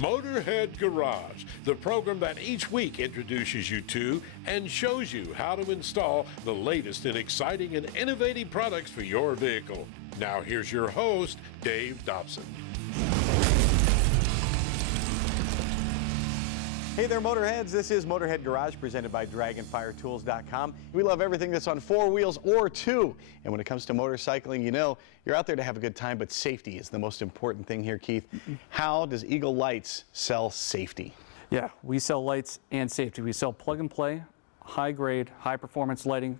Motorhead Garage, the program that each week introduces you to and shows you how to install the latest in exciting and innovative products for your vehicle. Now here's your host, Dave Dobson. Hey there, Motorheads. This is Motorhead Garage presented by DragonfireTools.com. We love everything that's on four wheels or two. And when it comes to motorcycling, you know, you're out there to have a good time, but safety is the most important thing here, Keith. How does Eagle Lights sell safety? Yeah, we sell lights and safety. We sell plug and play, high grade, high performance lighting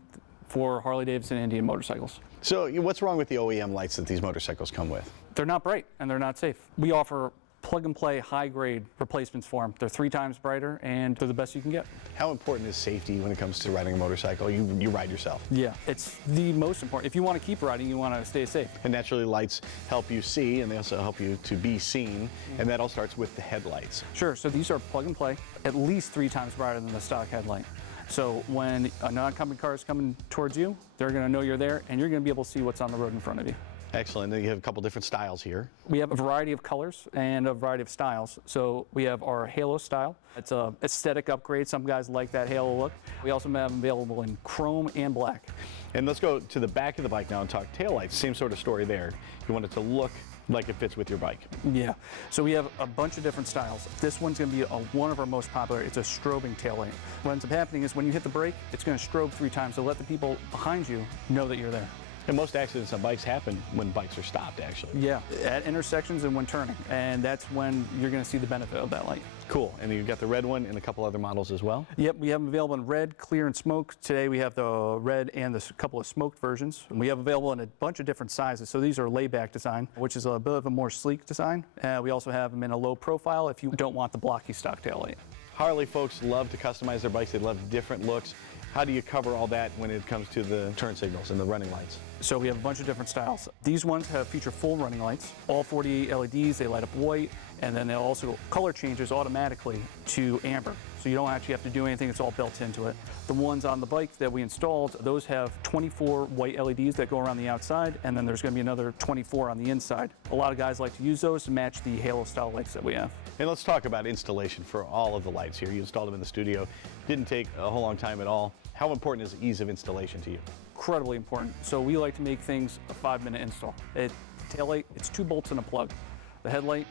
for Harley Davidson and Indian motorcycles. So what's wrong with the OEM lights that these motorcycles come with? They're not bright and they're not safe. We offer plug and play high grade replacements for them. They're 3 times brighter and they're the best you can get. How important is safety when it comes to riding a motorcycle? You ride yourself. Yeah, it's the most important. If you want to keep riding, you want to stay safe. And naturally lights help you see and they also help you to be seen. And that all starts with the headlights. Sure, so these are plug and play, at least 3 times brighter than the stock headlight. So when a non-company car is coming towards you, they're going to know you're there and you're going to be able to see what's on the road in front of you. Excellent. And you have a couple different styles here. We have a variety of colors and a variety of styles. So we have our Halo style. It's a aesthetic upgrade. Some guys like that Halo look. We also have them available in chrome and black. And let's go to the back of the bike now and talk taillights. Same sort of story there. You want it to look like it fits with your bike. Yeah. So we have a bunch of different styles. This one's going to be one of our most popular. It's a strobing taillight. What ends up happening is when you hit the brake, it's going to strobe 3 times to let the people behind you know that you're there. And most accidents on bikes happen when bikes are stopped, actually. Yeah, at intersections and when turning. And that's when you're going to see the benefit of that light. Cool. And you've got the red one and a couple other models as well? Yep, we have them available in red, clear, and smoke. Today we have the red and the couple of smoked versions. And we have available in a bunch of different sizes. So these are layback design, which is a bit of a more sleek design. We also have them in a low profile if you don't want the blocky stock taillight. Harley folks love to customize their bikes. They love different looks. How do you cover all that when it comes to the turn signals and the running lights? So we have a bunch of different styles. These ones feature full running lights, all 48 LEDs, they light up white, and then they'll also color changes automatically to amber. So you don't actually have to do anything, it's all built into it. The ones on the bike that we installed, those have 24 white LEDs that go around the outside, and then there's going to be another 24 on the inside. A lot of guys like to use those to match the Halo style lights that we have. And let's talk about installation for all of the lights here. You installed them in the studio. Didn't take a whole long time at all. How important is ease of installation to you? Incredibly important. So we like to make things a 5-minute install. Taillight, it's 2 bolts and a plug. The headlight,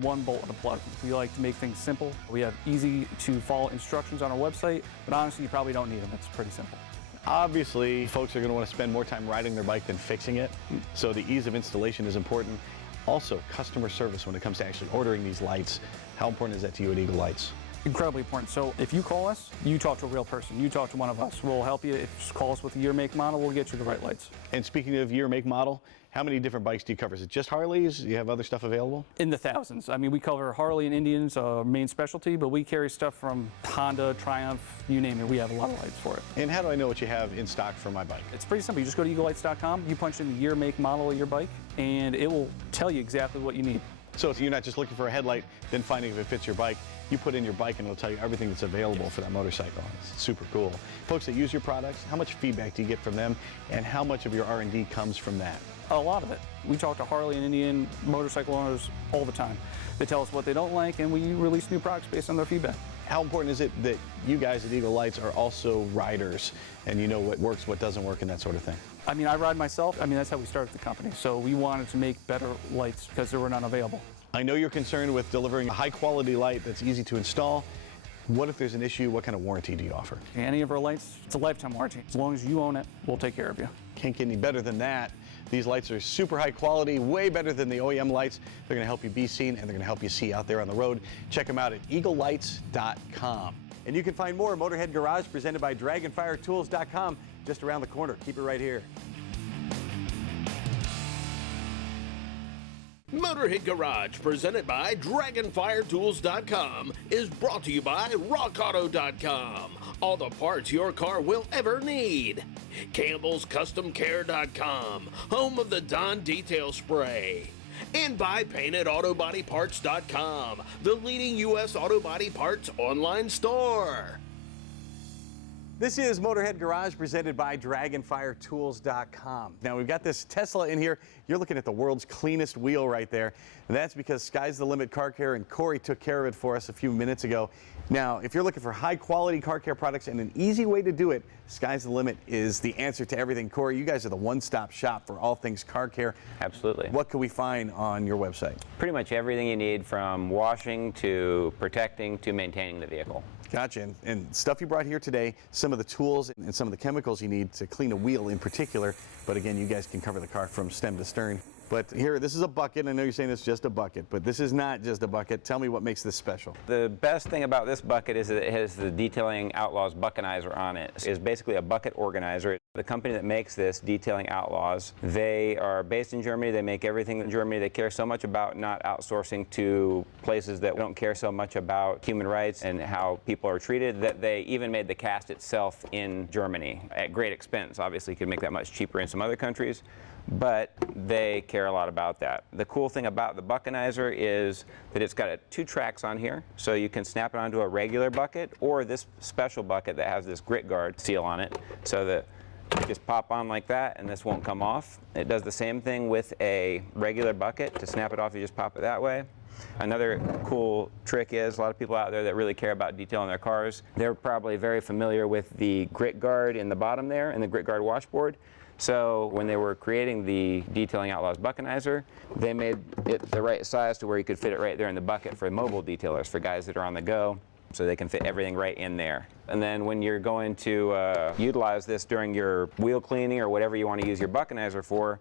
1 bolt and a plug. We like to make things simple. We have easy to follow instructions on our website, but honestly, you probably don't need them. It's pretty simple. Obviously, folks are going to want to spend more time riding their bike than fixing it, so the ease of installation is important. Also, customer service when it comes to actually ordering these lights. How important is that to you at Eagle Lights? Incredibly important. So if you call us, you talk to a real person. You talk to one of us. We'll help you. If you just call us with a year, make, model, we'll get you the right lights. And speaking of year, make, model, how many different bikes do you cover? Is it just Harleys? Do you have other stuff available? In the thousands. I mean, we cover Harley and Indians, our main specialty, but we carry stuff from Honda, Triumph, you name it. We have a lot of lights for it. And how do I know what you have in stock for my bike? It's pretty simple. You just go to eaglelights.com, you punch in the year, make, model of your bike, and it will tell you exactly what you need. So if you're not just looking for a headlight, then finding if it fits your bike, you put in your bike and it'll tell you everything that's available for that motorcycle. It's super cool. Folks that use your products, how much feedback do you get from them and how much of your R&D comes from that? A lot of it. We talk to Harley and Indian motorcycle owners all the time. They tell us what they don't like and we release new products based on their feedback. How important is it that you guys at Eagle Lights are also riders and you know what works, what doesn't work and that sort of thing? I mean, I ride myself. I mean, that's how we started the company. So we wanted to make better lights because there were none available. I know you're concerned with delivering a high quality light that's easy to install. What if there's an issue? What kind of warranty do you offer? Any of our lights, it's a lifetime warranty. As long as you own it, we'll take care of you. Can't get any better than that. These lights are super high quality, way better than the OEM lights. They're going to help you be seen and they're going to help you see out there on the road. Check them out at eaglelights.com. And you can find more Motorhead Garage presented by DragonfireTools.com just around the corner. Keep it right here. Motorhead Garage, presented by DragonfireTools.com, is brought to you by RockAuto.com. All the parts your car will ever need. Campbell's CustomCare.com, home of the Dawn Detail Spray. And by PaintedAutoBodyParts.com, the leading U.S. auto body parts online store. This is Motorhead Garage presented by DragonfireTools.com. Now we've got this Tesla in here. You're looking at the world's cleanest wheel right there. And that's because Sky's the Limit Car Care, and Corey took care of it for us a few minutes ago. Now, if you're looking for high quality car care products and an easy way to do it, Sky's the Limit is the answer to everything. Corey, you guys are the one-stop shop for all things car care. Absolutely. What can we find on your website? Pretty much everything you need, from washing to protecting to maintaining the vehicle. Gotcha. And stuff you brought here today, some of the tools and some of the chemicals you need to clean a wheel in particular. But again, you guys can cover the car from stem to stern. But here, this is a bucket. I know you're saying it's just a bucket, but this is not just a bucket. Tell me what makes this special. The best thing about this bucket is that it has the Detailing Outlaws Buckenizer on it. It's basically a bucket organizer. The company that makes this, Detailing Outlaws, they are based in Germany. They make everything in Germany. They care so much about not outsourcing to places that don't care so much about human rights and how people are treated, that they even made the cast itself in Germany at great expense. Obviously, you could make that much cheaper in some other countries, but they care a lot about that. The cool thing about the Buckenizer is that it's got two tracks on here, so you can snap it onto a regular bucket or this special bucket that has this grit guard seal on it, so that you just pop on like that and this won't come off. It does the same thing with a regular bucket. To snap it off, you just pop it that way. Another cool trick is, a lot of people out there that really care about detailing their cars, they're probably very familiar with the grit guard in the bottom there and the grit guard washboard. So when they were creating the Detailing Outlaws Buckenizer, they made it the right size to where you could fit it right there in the bucket for mobile detailers, for guys that are on the go, so they can fit everything right in there. And then when you're going to utilize this during your wheel cleaning or whatever you want to use your Buckenizer for,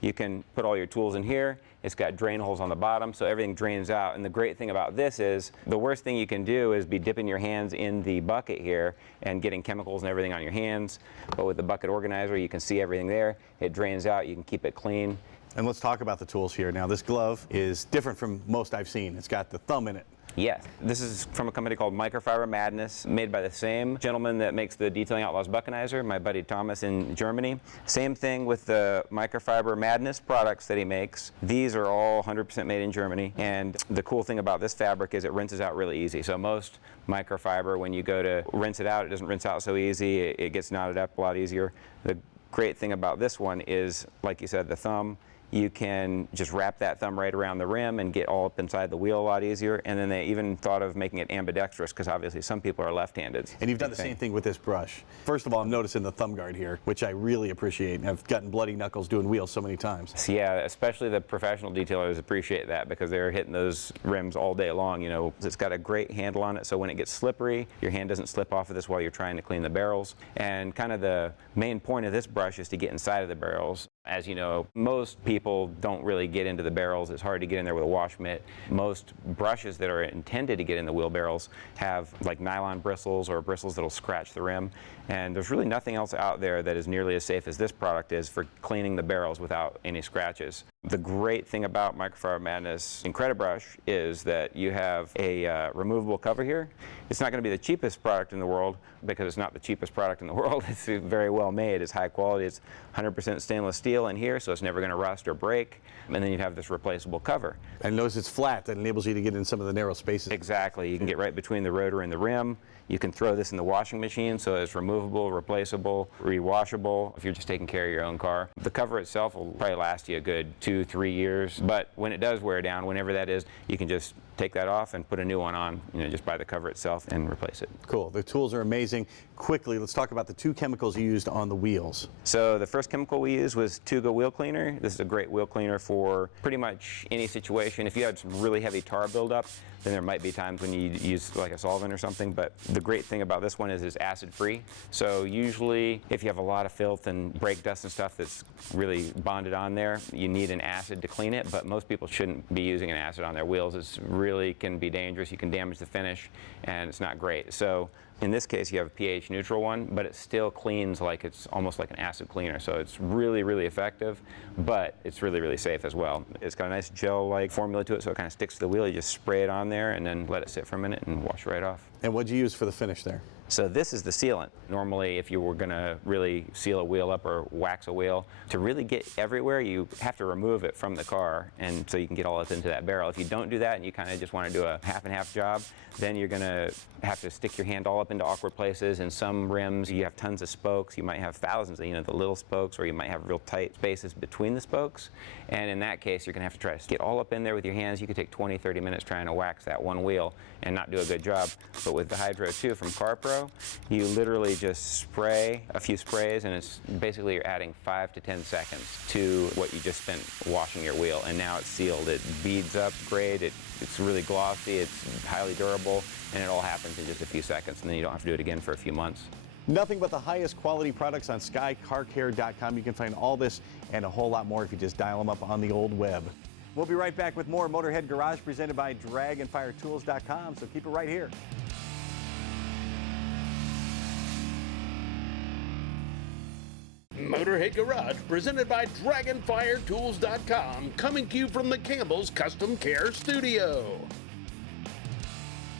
you can put all your tools in here. It's got drain holes on the bottom, so everything drains out. And the great thing about this is, the worst thing you can do is be dipping your hands in the bucket here and getting chemicals and everything on your hands. But with the bucket organizer, you can see everything there. It drains out, you can keep it clean. And let's talk about the tools here. Now, this glove is different from most I've seen. It's got the thumb in it. Yes, this is from a company called Microfiber Madness, made by the same gentleman that makes the Detailing Outlaws Buckenizer, my buddy Thomas in Germany. Same thing with the Microfiber Madness products that he makes. These are all 100% made in Germany, and the cool thing about this fabric is it rinses out really easy. So most microfiber, when you go to rinse it out, it doesn't rinse out so easy. It gets knotted up a lot easier. The great thing about this one is, like you said, the thumb. You can just wrap that thumb right around the rim and get all up inside the wheel a lot easier. And then they even thought of making it ambidextrous, because obviously some people are left-handed. And you've done the same thing with this brush. First of all, I'm noticing the thumb guard here, which I really appreciate. I've gotten bloody knuckles doing wheels so many times. So yeah, especially the professional detailers appreciate that, because they're hitting those rims all day long. You know, it's got a great handle on it, so when it gets slippery, your hand doesn't slip off of this while you're trying to clean the barrels. And kind of the main point of this brush is to get inside of the barrels. As you know, most people don't really get into the barrels. It's hard to get in there with a wash mitt. Most brushes that are intended to get in the wheel barrels have like nylon bristles or bristles that'll scratch the rim. And there's really nothing else out there that is nearly as safe as this product is for cleaning the barrels without any scratches. The great thing about Microfiber Madness Incredibrush is that you have a removable cover here. It's not going to be the cheapest product in the world, because it's not the cheapest product in the world. It's very well made. It's high quality. It's 100% stainless steel in here, so it's never going to rust or break. And then you have this replaceable cover. I notice it's flat. That enables you to get in some of the narrow spaces. Exactly. You can get right between the rotor and the rim. You can throw this in the washing machine, so it's removable, replaceable, rewashable if you're just taking care of your own car. The cover itself will probably last you a good 2-3 years, but when it does wear down, whenever that is, you can just take that off and put a new one on, just buy the cover itself and replace it. Cool. The tools are amazing. Quickly, let's talk about the two chemicals you used on the wheels. So the first chemical we used was Tuga Wheel Cleaner. This is a great wheel cleaner for pretty much any situation. If you had some really heavy tar buildup, then there might be times when you use like a solvent or something, but the great thing about this one is it's acid-free. So usually if you have a lot of filth and brake dust and stuff that's really bonded on there, you need an acid to clean it, but most people shouldn't be using an acid on their wheels. It's really can be dangerous. You can damage the finish, and it's not great. So in this case, you have a pH neutral one, but it still cleans like it's almost like an acid cleaner. So it's really, really effective, but it's really, really safe as well. It's got a nice gel-like formula to it, so it kind of sticks to the wheel. You just spray it on there and then let it sit for a minute and wash right off. And what'd you use for the finish there? So this is the sealant. Normally, if you were going to really seal a wheel up or wax a wheel, to really get everywhere, you have to remove it from the car, and so you can get all up into that barrel. If you don't do that and you kind of just want to do a half and half job, then you're going to have to stick your hand all up into awkward places. In some rims, you have tons of spokes. You might have thousands of, the little spokes, or you might have real tight spaces between the spokes. And in that case, you're going to have to try to get all up in there with your hands. You could take 20, 30 minutes trying to wax that one wheel and not do a good job. But with the Hydro 2 from CarPro, you literally just spray a few sprays, and it's basically you're adding 5 to 10 seconds to what you just spent washing your wheel, and now it's sealed. It beads up great. It's really glossy. It's highly durable, and it all happens in just a few seconds, and then you don't have to do it again for a few months. Nothing but the highest quality products on SkyCarCare.com. You can find all this and a whole lot more if you just dial them up on the old web. We'll be right back with more Motorhead Garage presented by DragonfireTools.com, so keep it right here. Motorhead Garage presented by DragonfireTools.com, coming to you from the Campbell's Custom Care Studio.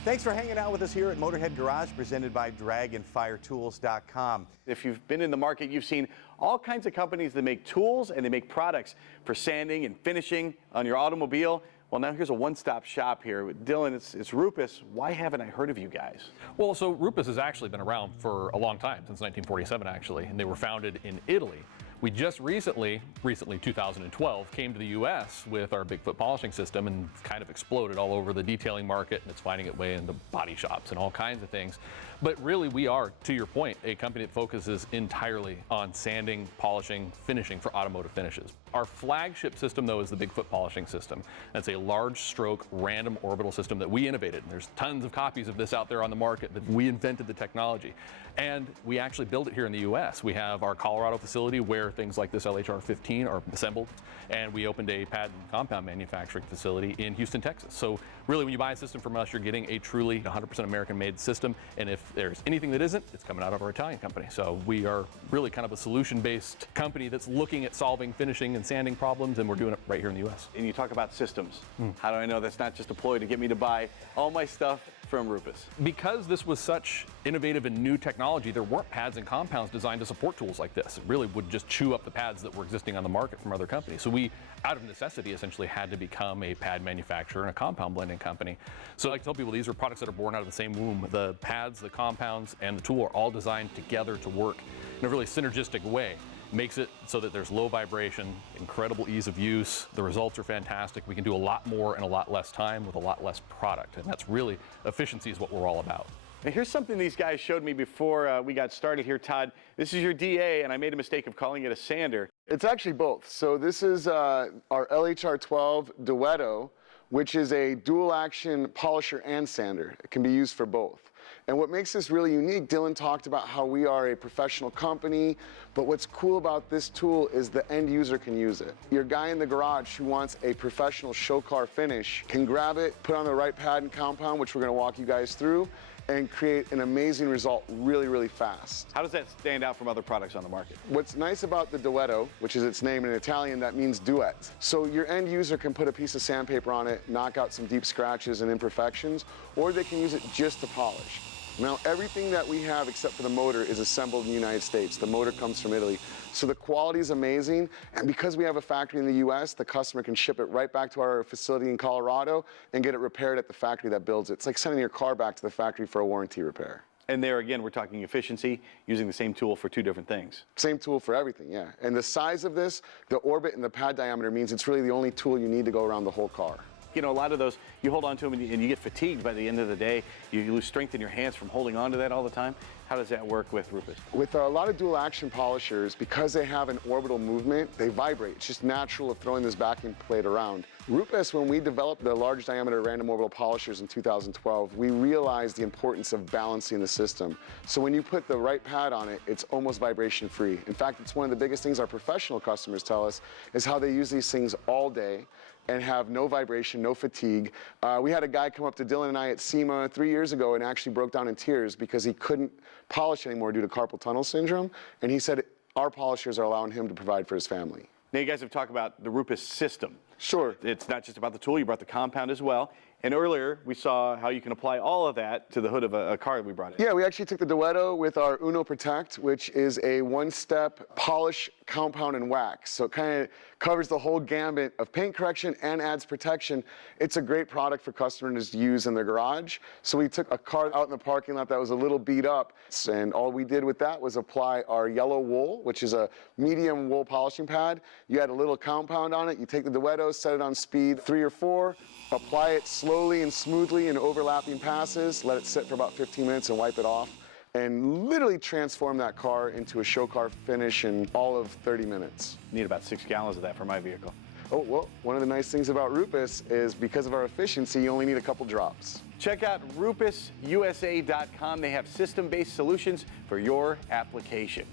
Thanks for hanging out with us here at Motorhead Garage, presented by DragonfireTools.com. If you've been in the market, you've seen all kinds of companies that make tools and they make products for sanding and finishing on your automobile. Well, now here's a one-stop shop here. Dylan, it's Rupes. Why haven't I heard of you guys? Well, so Rupes has actually been around for a long time, since 1947 actually, and they were founded in Italy. We just recently 2012, came to the U.S. with our Bigfoot polishing system and kind of exploded all over the detailing market, and it's finding its way into body shops and all kinds of things. But really, we are, to your point, a company that focuses entirely on sanding, polishing, finishing for automotive finishes. Our flagship system, though, is the Bigfoot polishing system. That's a large stroke random orbital system that we innovated. And there's tons of copies of this out there on the market, but we invented the technology. And we actually build it here in the U.S. We have our Colorado facility where things like this LHR-15 are assembled, and we opened a pad and compound manufacturing facility in Houston, Texas. So really, when you buy a system from us, you're getting a truly 100% American-made system, and if there's anything that isn't, it's coming out of our Italian company. So we are really kind of a solution-based company that's looking at solving finishing and sanding problems, and we're doing it right here in the U.S. And you talk about systems. How do I know that's not just a ploy to get me to buy all my stuff from Rupes? Because this was such innovative and new technology, there weren't pads and compounds designed to support tools like this. It really would just chew up the pads that were existing on the market from other companies. So we, out of necessity, essentially had to become a pad manufacturer and a compound blending company. So I like to tell people these are products that are born out of the same womb. The pads, the compounds, and the tool are all designed together to work in a really synergistic way. Makes it so that there's low vibration, incredible ease of use. The results are fantastic. We can do a lot more in a lot less time with a lot less product. And that's really, efficiency is what we're all about. Now here's something these guys showed me before we got started here, Todd. This is your DA, and I made a mistake of calling it a sander. It's actually both. So this is our LHR-12 Duetto, which is a dual action polisher and sander. It can be used for both. And what makes this really unique, Dylan talked about how we are a professional company, but what's cool about this tool is the end user can use it. Your guy in the garage who wants a professional show car finish can grab it, put on the right pad and compound, which we're gonna walk you guys through, and create an amazing result really, really fast. How does that stand out from other products on the market? What's nice about the Duetto, which is its name in Italian, that means duet. So your end user can put a piece of sandpaper on it, knock out some deep scratches and imperfections, or they can use it just to polish. Now, everything that we have except for the motor is assembled in the United States. The motor comes from Italy. So the quality is amazing, and because we have a factory in the US, the customer can ship it right back to our facility in Colorado and get it repaired at the factory that builds it. It's like sending your car back to the factory for a warranty repair. And there again, we're talking efficiency, using the same tool for two different things. Same tool for everything, yeah. And the size of this, the orbit and the pad diameter means it's really the only tool you need to go around the whole car. You know, a lot of those, you hold on to them and you get fatigued by the end of the day. You lose strength in your hands from holding on to that all the time. How does that work with Rupes? With a lot of dual action polishers, because they have an orbital movement, they vibrate. It's just natural of throwing this backing plate around. Rupes, when we developed the large diameter random orbital polishers in 2012, we realized the importance of balancing the system. So when you put the right pad on it, it's almost vibration free. In fact, it's one of the biggest things our professional customers tell us is how they use these things all day and have no vibration, no fatigue. We had a guy come up to Dylan and I at SEMA 3 years ago and actually broke down in tears because he couldn't polish anymore due to carpal tunnel syndrome. And he said our polishers are allowing him to provide for his family. Now you guys have talked about the Rupes system. Sure. It's not just about the tool, you brought the compound as well. And earlier, we saw how you can apply all of that to the hood of a car that we brought in. Yeah, we actually took the Duetto with our Uno Protect, which is a one-step polish compound and wax. So it kind of covers the whole gambit of paint correction and adds protection. It's a great product for customers to use in their garage. So we took a car out in the parking lot that was a little beat up, and all we did with that was apply our yellow wool, which is a medium wool polishing pad. You add a little compound on it. You take the Duetto, set it on speed 3 or 4, apply it slowly and smoothly in overlapping passes, let it sit for about 15 minutes and wipe it off, and literally transform that car into a show car finish in all of 30 minutes. Need about 6 gallons of that for my vehicle. Oh, well, one of the nice things about Rupes is because of our efficiency, you only need a couple drops. Check out rupesusa.com. They have system-based solutions for your application.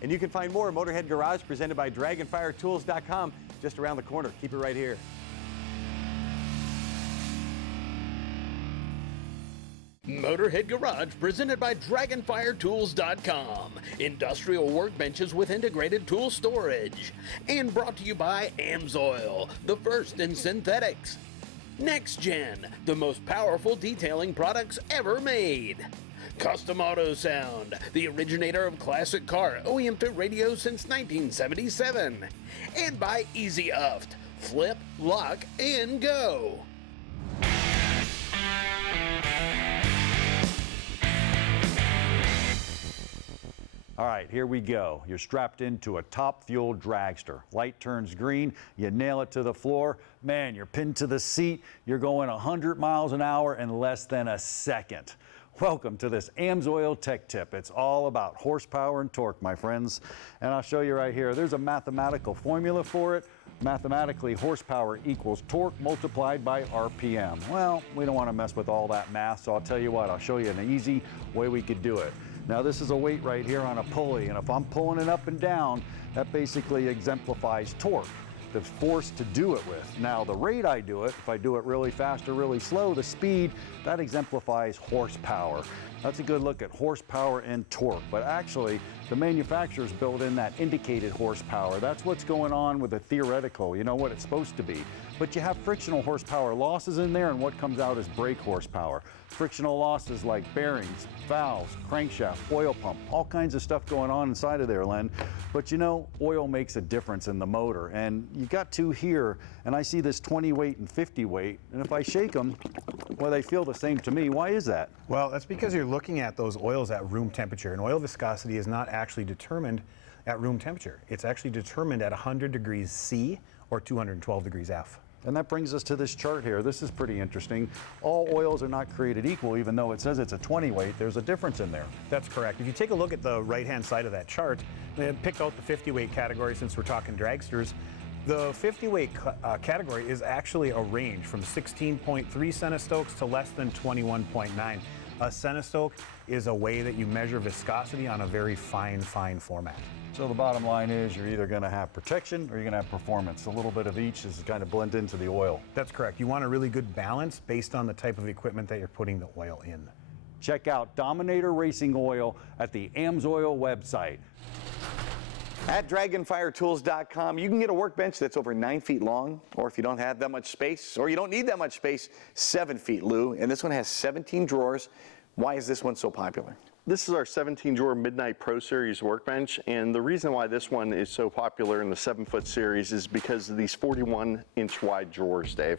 And you can find more at Motorhead Garage presented by DragonfireTools.com just around the corner. Keep it right here. Motorhead Garage presented by DragonfireTools.com. Industrial workbenches with integrated tool storage. And brought to you by Amsoil, the first in synthetics. Next Gen, the most powerful detailing products ever made. Custom Auto Sound, the originator of classic car OEM to radio since 1977. And by Easy Uft, flip, lock, and go. All right, here we go. You're strapped into a top fuel dragster. Light turns green, you nail it to the floor. Man, you're pinned to the seat. You're going 100 miles an hour in less than a second. Welcome to this Amsoil Tech Tip. It's all about horsepower and torque, my friends. And I'll show you right here. There's a mathematical formula for it. Mathematically, horsepower equals torque multiplied by RPM. Well, we don't want to mess with all that math, so I'll tell you what, I'll show you an easy way we could do it. Now this is a weight right here on a pulley, and if I'm pulling it up and down, that basically exemplifies torque, the force to do it with. Now the rate I do it, if I do it really fast or really slow, the speed, that exemplifies horsepower. That's a good look at horsepower and torque, but actually the manufacturers build in that indicated horsepower. That's what's going on with the theoretical, you know what it's supposed to be. But you have frictional horsepower losses in there, and what comes out is brake horsepower. Frictional losses like bearings, valves, crankshaft, oil pump, all kinds of stuff going on inside of there, Len. But you know, oil makes a difference in the motor, and you got two here, and I see this 20 weight and 50 weight, and if I shake them, well, they feel the same to me. Why is that? Well, that's because you're looking at those oils at room temperature, and oil viscosity is not actually determined at room temperature. It's actually determined at 100 degrees C or 212 degrees F. And that brings us to this chart here. This is pretty interesting. All oils are not created equal, even though it says it's a 20 weight. There's a difference in there. That's correct. If you take a look at the right-hand side of that chart, they picked out the 50 weight category since we're talking dragsters. The 50 weight category is actually a range from 16.3 centistokes to less than 21.9. A centistoke is a way that you measure viscosity on a very fine format. So the bottom line is you're either going to have protection or you're going to have performance. A little bit of each is kind of blend into the oil. That's correct. You want a really good balance based on the type of equipment that you're putting the oil in. Check out Dominator Racing Oil at the Amsoil website. At DragonfireTools.com, you can get a workbench that's over 9 feet long, or if you don't have that much space, or you don't need that much space, 7 feet, Lou. And this one has 17 drawers. Why is this one so popular? This is our 17-drawer Midnight Pro Series workbench, and the reason why this one is so popular in the 7-foot series is because of these 41-inch wide drawers, Dave.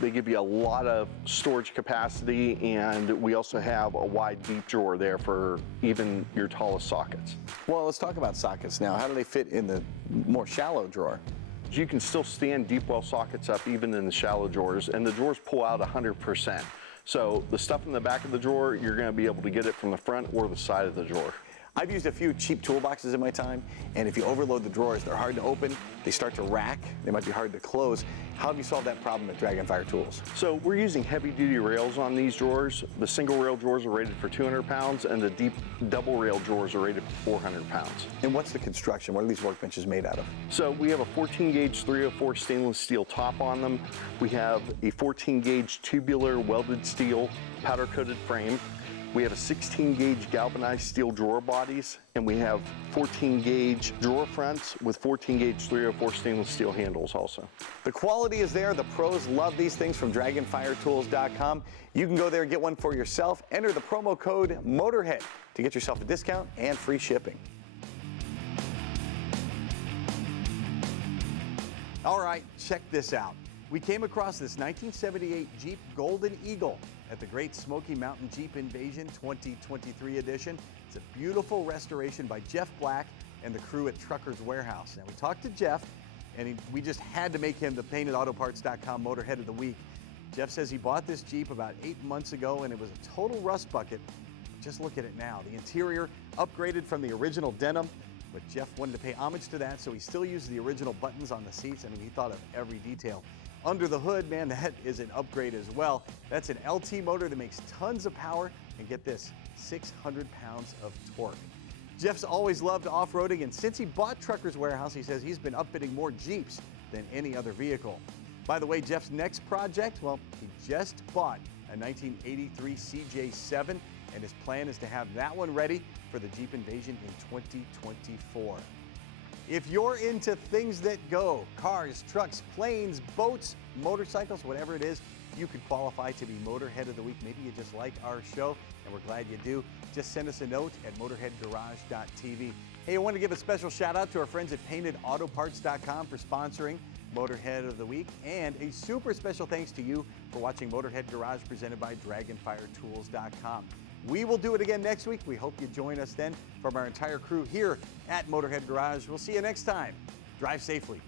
They give you a lot of storage capacity, and we also have a wide, deep drawer there for even your tallest sockets. Well, let's talk about sockets now. How do they fit in the more shallow drawer? You can still stand deep well sockets up even in the shallow drawers, and the drawers pull out 100%. So the stuff in the back of the drawer, you're going to be able to get it from the front or the side of the drawer. I've used a few cheap toolboxes in my time, and if you overload the drawers, they're hard to open, they start to rack, they might be hard to close. How have you solved that problem at Dragonfire Tools? So we're using heavy-duty rails on these drawers. The single rail drawers are rated for 200 pounds, and the deep double rail drawers are rated for 400 pounds. And what's the construction? What are these workbenches made out of? So we have a 14-gauge 304 stainless steel top on them. We have a 14-gauge tubular welded steel powder-coated frame. We have a 16-gauge galvanized steel drawer bodies, and we have 14-gauge drawer fronts with 14-gauge 304 stainless steel handles also. The quality is there. The pros love these things from DragonfireTools.com. You can go there and get one for yourself. Enter the promo code MOTORHEAD to get yourself a discount and free shipping. All right, check this out. We came across this 1978 Jeep Golden Eagle at the Great Smoky Mountain Jeep Invasion 2023 edition. It's a beautiful restoration by Jeff Black and the crew at Truckers Warehouse. Now, we talked to Jeff, and we just had to make him the PaintedAutoParts.com Motorhead of the Week. Jeff says he bought this Jeep about 8 months ago, and it was a total rust bucket. Just look at it now. The interior upgraded from the original denim, but Jeff wanted to pay homage to that, so he still used the original buttons on the seats. I mean, he thought of every detail. Under the hood, man, that is an upgrade as well. That's an LT motor that makes tons of power, and get this, 600 pounds of torque. Jeff's always loved off-roading, and since he bought Truckers Warehouse, he says he's been upfitting more Jeeps than any other vehicle. By the way, Jeff's next project, well, he just bought a 1983 CJ7, and his plan is to have that one ready for the Jeep Invasion in 2024. If you're into things that go, cars, trucks, planes, boats, motorcycles, whatever it is, you could qualify to be Motorhead of the Week. Maybe you just like our show, and we're glad you do. Just send us a note at motorheadgarage.tv. Hey, I want to give a special shout out to our friends at PaintedAutoParts.com for sponsoring Motorhead of the Week, and a super special thanks to you for watching Motorhead Garage presented by DragonfireTools.com. We will do it again next week. We hope you join us then. From our entire crew here at Motorhead Garage, we'll see you next time. Drive safely.